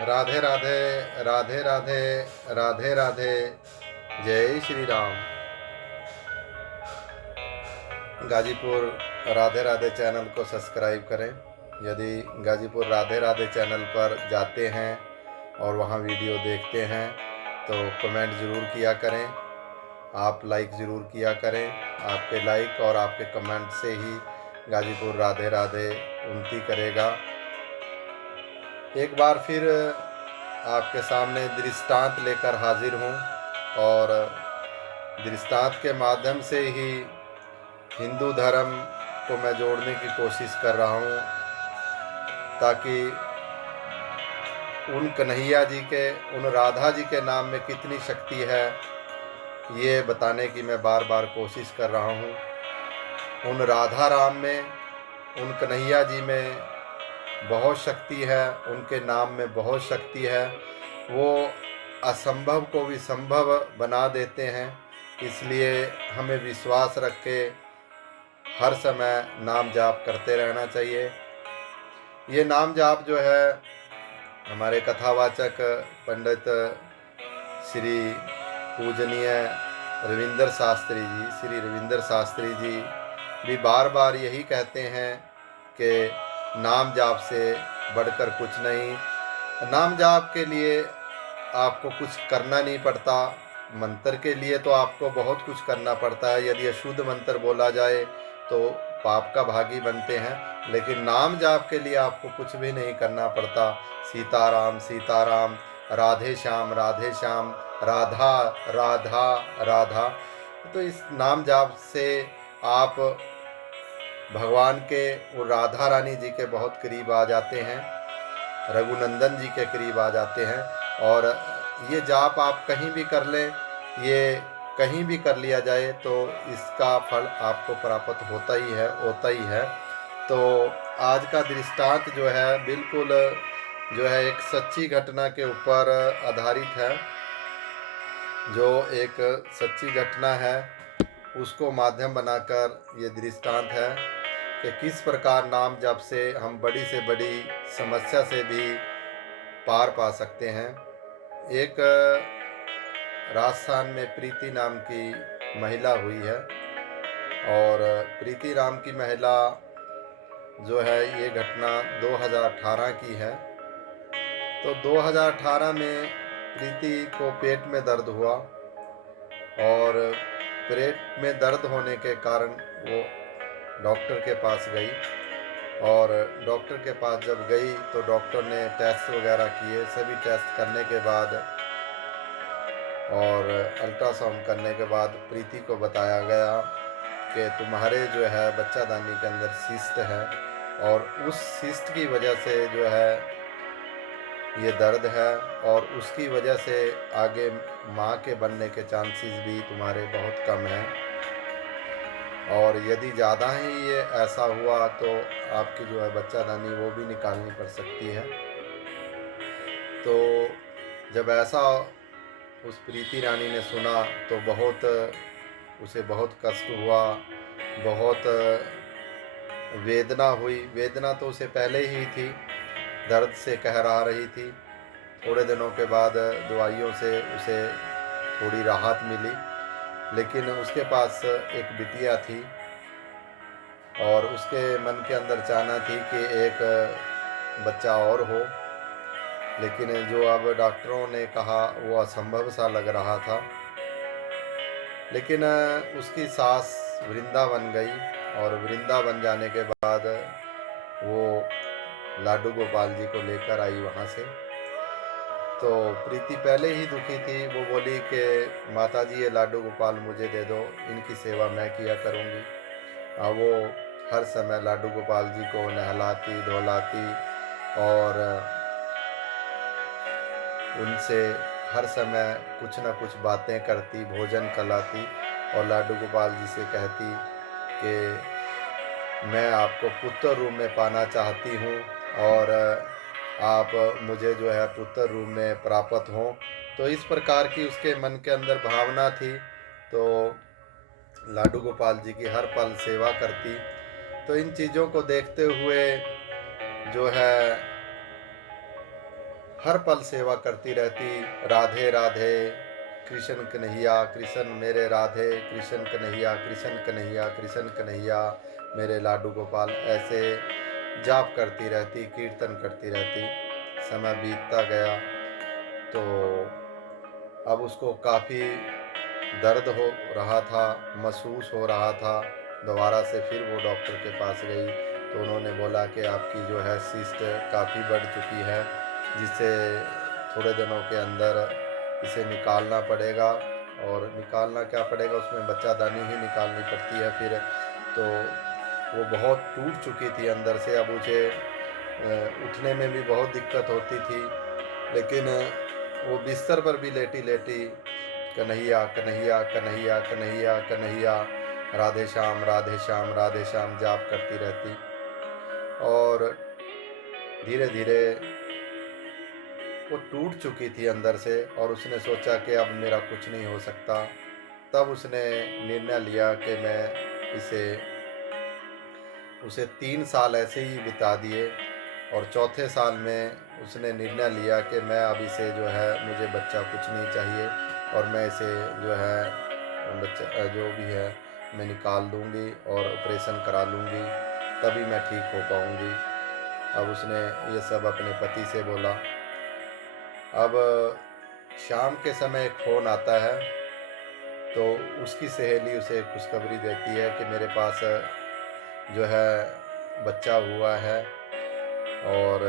राधे राधे राधे राधे राधे राधे। जय श्री राम। गाजीपुर राधे राधे चैनल को सब्सक्राइब करें। यदि गाजीपुर राधे राधे चैनल पर जाते हैं और वहां वीडियो देखते हैं तो कमेंट ज़रूर किया करें। आप लाइक ज़रूर किया करें। आपके लाइक और आपके कमेंट से ही गाजीपुर राधे राधे उन्नति करेगा। एक बार फिर आपके सामने दृष्टांत लेकर हाजिर हूँ और दृष्टांत के माध्यम से ही हिंदू धर्म को मैं जोड़ने की कोशिश कर रहा हूँ, ताकि उन कन्हैया जी के, उन राधा जी के नाम में कितनी शक्ति है ये बताने की मैं बार बार कोशिश कर रहा हूँ। उन राधा राम में, उन कन्हैया जी में बहुत शक्ति है, उनके नाम में बहुत शक्ति है। वो असंभव को भी संभव बना देते हैं। इसलिए हमें विश्वास रख के हर समय नाम जाप करते रहना चाहिए। ये नाम जाप जो है हमारे कथावाचक पंडित श्री पूजनीय श्री रविंद्र शास्त्री जी भी बार बार यही कहते हैं कि नाम जाप से बढ़कर कुछ नहीं। नाम जाप के लिए आपको कुछ करना नहीं पड़ता। मंत्र के लिए तो आपको बहुत कुछ करना पड़ता है। यदि अशुद्ध मंत्र बोला जाए तो पाप का भागी बनते हैं, लेकिन नाम जाप के लिए आपको कुछ भी नहीं करना पड़ता। सीताराम सीताराम, राधे श्याम राधा राधा राधा। तो इस नाम जाप से आप भगवान के, वो राधा रानी जी के बहुत करीब आ जाते हैं, रघुनंदन जी के करीब आ जाते हैं। और ये जाप आप कहीं भी कर लें, ये कहीं भी कर लिया जाए तो इसका फल आपको प्राप्त होता ही है। तो आज का दृष्टांत जो है बिल्कुल जो है एक सच्ची घटना के ऊपर आधारित है। जो एक सच्ची घटना है उसको माध्यम बनाकर ये दृष्टांत है कि किस प्रकार नाम जप से हम बड़ी से बड़ी समस्या से भी पार पा सकते हैं। एक राजस्थान में प्रीति नाम की महिला हुई है, और प्रीति नाम की महिला जो है, ये घटना 2018 की है। तो 2018 में प्रीति को पेट में दर्द हुआ, और पेट में दर्द होने के कारण वो डॉक्टर के पास गई। और डॉक्टर के पास जब गई तो डॉक्टर ने टेस्ट वगैरह किए। सभी टेस्ट करने के बाद और अल्ट्रासाउंड करने के बाद प्रीति को बताया गया कि तुम्हारे जो है बच्चादानी के अंदर सिस्ट है, और उस सिस्ट की वजह से जो है ये दर्द है, और उसकी वजह से आगे माँ के बनने के चांसेस भी तुम्हारे बहुत कम हैं। और यदि ज़्यादा ही ये ऐसा हुआ तो आपकी जो है बच्चादानी वो भी निकालनी पड़ सकती है। तो जब ऐसा उस प्रीति रानी ने सुना तो उसे बहुत कष्ट हुआ, बहुत वेदना हुई। वेदना तो उसे पहले ही थी, दर्द से कहरा रही थी। थोड़े दिनों के बाद दवाइयों से उसे थोड़ी राहत मिली, लेकिन उसके पास एक बिटिया थी और उसके मन के अंदर चाहना थी कि एक बच्चा और हो, लेकिन जो अब डॉक्टरों ने कहा वो असंभव सा लग रहा था। लेकिन उसकी सास वृंदावन गई, और वृंदावन जाने के बाद वो लाडू गोपाल जी को लेकर आई वहाँ से। तो प्रीति पहले ही दुखी थी। वो बोली कि माता जी ये लाडू गोपाल मुझे दे दो, इनकी सेवा मैं किया करूँगी। वो हर समय लाडू गोपाल जी को नहलाती धुलाती और उनसे हर समय कुछ न कुछ बातें करती, भोजन कराती, और लाडू गोपाल जी से कहती कि मैं आपको पुत्र रूप में पाना चाहती हूँ, और आप मुझे जो है पुत्र रूप में प्राप्त हों। तो इस प्रकार की उसके मन के अंदर भावना थी। तो लाडू गोपाल जी की हर पल सेवा करती। तो इन चीज़ों को देखते हुए जो है हर पल सेवा करती रहती, राधे राधे कृष्ण कन्हैया, कृष्ण मेरे राधे, कृष्ण कन्हैया, कृष्ण कन्हैया, कृष्ण कन्हैया मेरे लाडू गोपाल, ऐसे जाप करती रहती, कीर्तन करती रहती। समय बीतता गया तो अब उसको काफ़ी दर्द हो रहा था, महसूस हो रहा था। दोबारा से फिर वो डॉक्टर के पास गई तो उन्होंने बोला कि आपकी जो है सिस्ट काफ़ी बढ़ चुकी है, जिससे थोड़े दिनों के अंदर इसे निकालना पड़ेगा। और निकालना क्या पड़ेगा, उसमें बच्चादानी ही निकालनी पड़ती है फिर। तो वो बहुत टूट चुकी थी अंदर से, अब उसे उठने में भी बहुत दिक्कत होती थी। लेकिन वो बिस्तर पर भी लेटी लेटी कन्हैया कन्हैया कन्हैया कन्हैया कन्हैया, राधे श्याम राधे श्याम राधे श्याम जाप करती रहती। और धीरे धीरे वो टूट चुकी थी अंदर से, और उसने सोचा कि अब मेरा कुछ नहीं हो सकता। तब उसने निर्णय लिया कि मैं इसे उसे 3 साल ऐसे ही बिता दिए, और चौथे साल में उसने निर्णय लिया कि मैं अब इसे जो है, मुझे बच्चा कुछ नहीं चाहिए और मैं इसे जो है बच्चा जो भी है मैं निकाल दूंगी और ऑपरेशन करा लूँगी, तभी मैं ठीक हो पाऊँगी। अब उसने ये सब अपने पति से बोला। अब शाम के समय एक फ़ोन आता है तो उसकी सहेली उसे खुशखबरी देती है कि मेरे पास जो है बच्चा हुआ है। और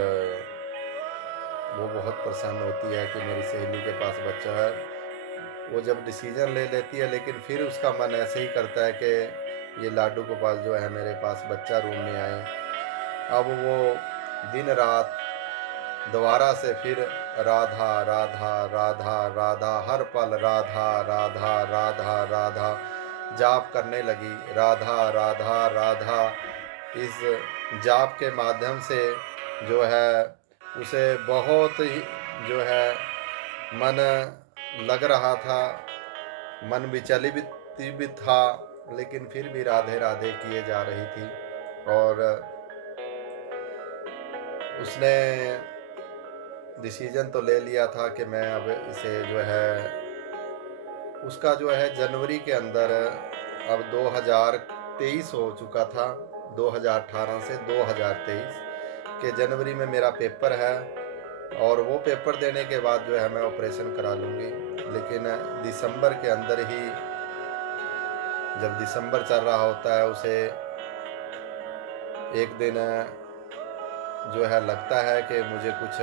वो बहुत प्रसन्न होती है कि मेरी सहेली के पास बच्चा है। वो जब डिसीजन ले लेती है, लेकिन फिर उसका मन ऐसे ही करता है कि ये लाडू गोपाल जो है मेरे पास बच्चा रूम में आए। अब वो दिन रात दोबारा से फिर राधा राधा राधा राधा, हर पल राधा राधा राधा राधा जाप करने लगी, राधा राधा राधा। इस जाप के माध्यम से जो है उसे बहुत ही जो है मन लग रहा था, मन विचलित भी था, लेकिन फिर भी राधे राधे किए जा रही थी। और उसने डिसीजन तो ले लिया था कि मैं अब इसे जो है, उसका जो है जनवरी के अंदर, अब 2023 हो चुका था, 2018 से 2023 के जनवरी में मेरा पेपर है, और वो पेपर देने के बाद जो है मैं ऑपरेशन करा लूँगी। लेकिन दिसंबर के अंदर ही, जब दिसंबर चल रहा होता है, उसे एक दिन जो है लगता है कि मुझे कुछ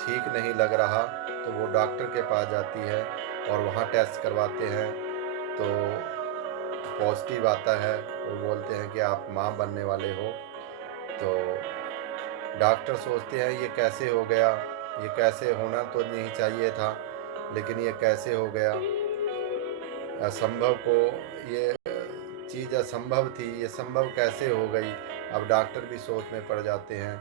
ठीक नहीं लग रहा, तो वो डॉक्टर के पास जाती है और वहाँ टेस्ट करवाते हैं तो पॉजिटिव आता है। वो बोलते हैं कि आप माँ बनने वाले हो। तो डॉक्टर सोचते हैं ये कैसे हो गया, ये कैसे होना तो नहीं चाहिए था, लेकिन ये कैसे हो गया, असंभव को, ये चीज़ असंभव थी, ये संभव कैसे हो गई। अब डॉक्टर भी सोच में पड़ जाते हैं।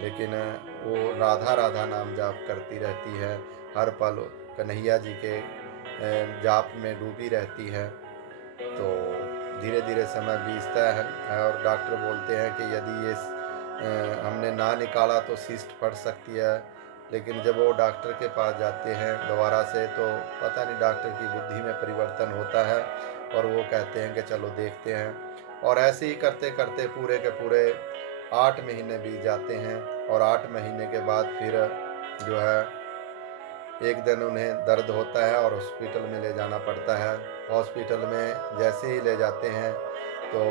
लेकिन वो राधा राधा नाम जाप करती रहती है, हर पल कन्हैया जी के जाप में डूबी रहती है। तो धीरे धीरे समय बीतता है, और डॉक्टर बोलते हैं कि यदि ये हमने ना निकाला तो सिस्ट फट सकती है। लेकिन जब वो डॉक्टर के पास जाते हैं दोबारा से, तो पता नहीं डॉक्टर की बुद्धि में परिवर्तन होता है, और वो कहते हैं कि चलो देखते हैं। और ऐसे ही करते करते पूरे के पूरे 8 महीने बीत जाते हैं, और 8 महीने के बाद फिर जो है एक दिन उन्हें दर्द होता है और हॉस्पिटल में ले जाना पड़ता है। हॉस्पिटल में जैसे ही ले जाते हैं तो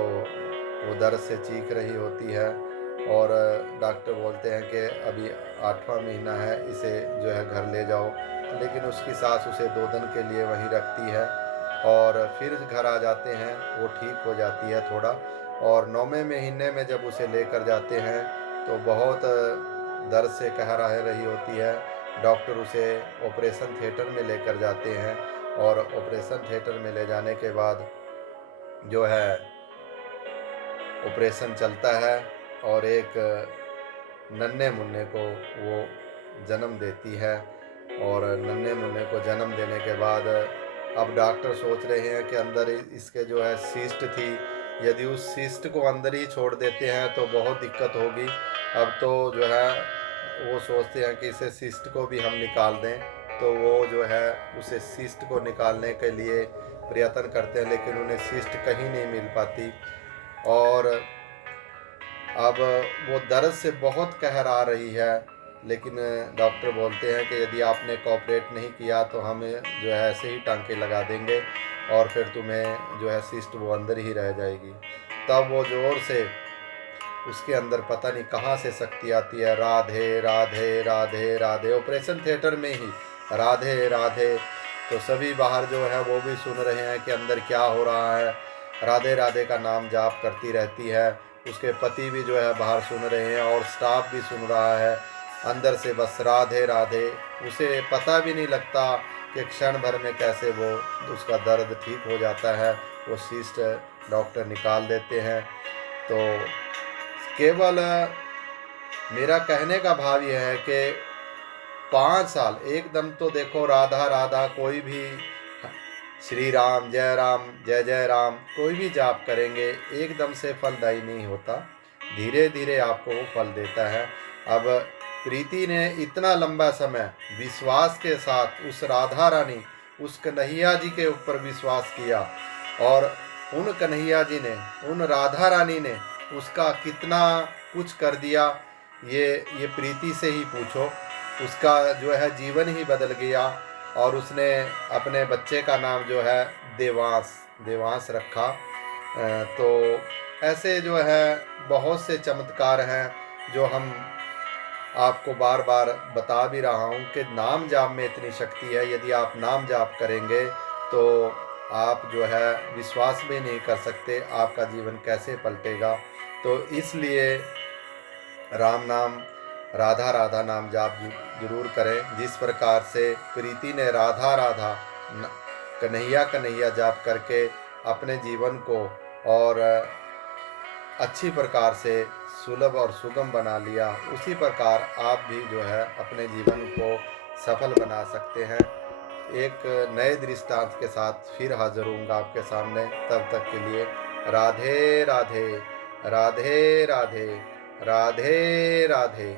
वो दर्द से चीख रही होती है, और डॉक्टर बोलते हैं कि अभी 8वां महीना है, इसे जो है घर ले जाओ। लेकिन उसकी सास उसे 2 दिन के लिए वहीं रखती है, और फिर घर आ जाते हैं, वो ठीक हो जाती है थोड़ा। और 9वें महीने में जब उसे लेकर जाते हैं तो बहुत दर्द से कह रही होती है। डॉक्टर उसे ऑपरेशन थिएटर में लेकर जाते हैं, और ऑपरेशन थिएटर में ले जाने के बाद जो है ऑपरेशन चलता है, और एक नन्हे मुन्ने को वो जन्म देती है। और नन्हे मुन्ने को जन्म देने के बाद अब डॉक्टर सोच रहे हैं कि अंदर इसके जो है सिस्ट थी, यदि उस सिस्ट को अंदर ही छोड़ देते हैं तो बहुत दिक्कत होगी। अब तो जो है वो सोचते हैं कि इसे सिस्ट को भी हम निकाल दें, तो वो जो है उसे सिस्ट को निकालने के लिए प्रयत्न करते हैं, लेकिन उन्हें सिस्ट कहीं नहीं मिल पाती। और अब वो दर्द से बहुत कहरा रही है, लेकिन डॉक्टर बोलते हैं कि यदि आपने कोऑपरेट नहीं किया तो हम जो है ऐसे ही टांके लगा देंगे और फिर तुम्हें जो है सिस्ट वो अंदर ही रह जाएगी। तब वो ज़ोर से, उसके अंदर पता नहीं कहाँ से शक्ति आती है, राधे राधे राधे राधे, ऑपरेशन थिएटर में ही राधे राधे। तो सभी बाहर जो है वो भी सुन रहे हैं कि अंदर क्या हो रहा है। राधे राधे का नाम जाप करती रहती है, उसके पति भी जो है बाहर सुन रहे हैं और स्टाफ भी सुन रहा है अंदर से, बस राधे राधे। उसे पता भी नहीं लगता कि क्षण भर में कैसे वो उसका दर्द ठीक हो जाता है। वो सिस्ट डॉक्टर निकाल देते हैं। तो केवल मेरा कहने का भाव यह है कि 5 साल एकदम तो देखो राधा राधा, कोई भी श्री राम जय जय राम कोई भी जाप करेंगे एकदम से फलदायी नहीं होता, धीरे धीरे आपको वो फल देता है। अब प्रीति ने इतना लंबा समय विश्वास के साथ उस राधा रानी, उस कन्हैया जी के ऊपर विश्वास किया, और उन कन्हैया जी ने, उन राधा रानी ने उसका कितना कुछ कर दिया, ये प्रीति से ही पूछो। उसका जो है जीवन ही बदल गया, और उसने अपने बच्चे का नाम जो है देवांश देवांश रखा। तो ऐसे जो है बहुत से चमत्कार हैं जो हम आपको बार बार बता भी रहा हूँ कि नाम जाप में इतनी शक्ति है। यदि आप नाम जाप करेंगे तो आप जो है विश्वास भी नहीं कर सकते आपका जीवन कैसे पलटेगा। तो इसलिए राम नाम, राधा राधा नाम जाप जरूर करें। जिस प्रकार से प्रीति ने राधा राधा कन्हैया कन्हैया जाप करके अपने जीवन को और अच्छी प्रकार से सुलभ और सुगम बना लिया, उसी प्रकार आप भी जो है अपने जीवन को सफल बना सकते हैं। एक नए दृष्टांत के साथ फिर हाजिर होऊंगा आपके सामने। तब तक के लिए राधे राधे राधे राधे राधे राधे।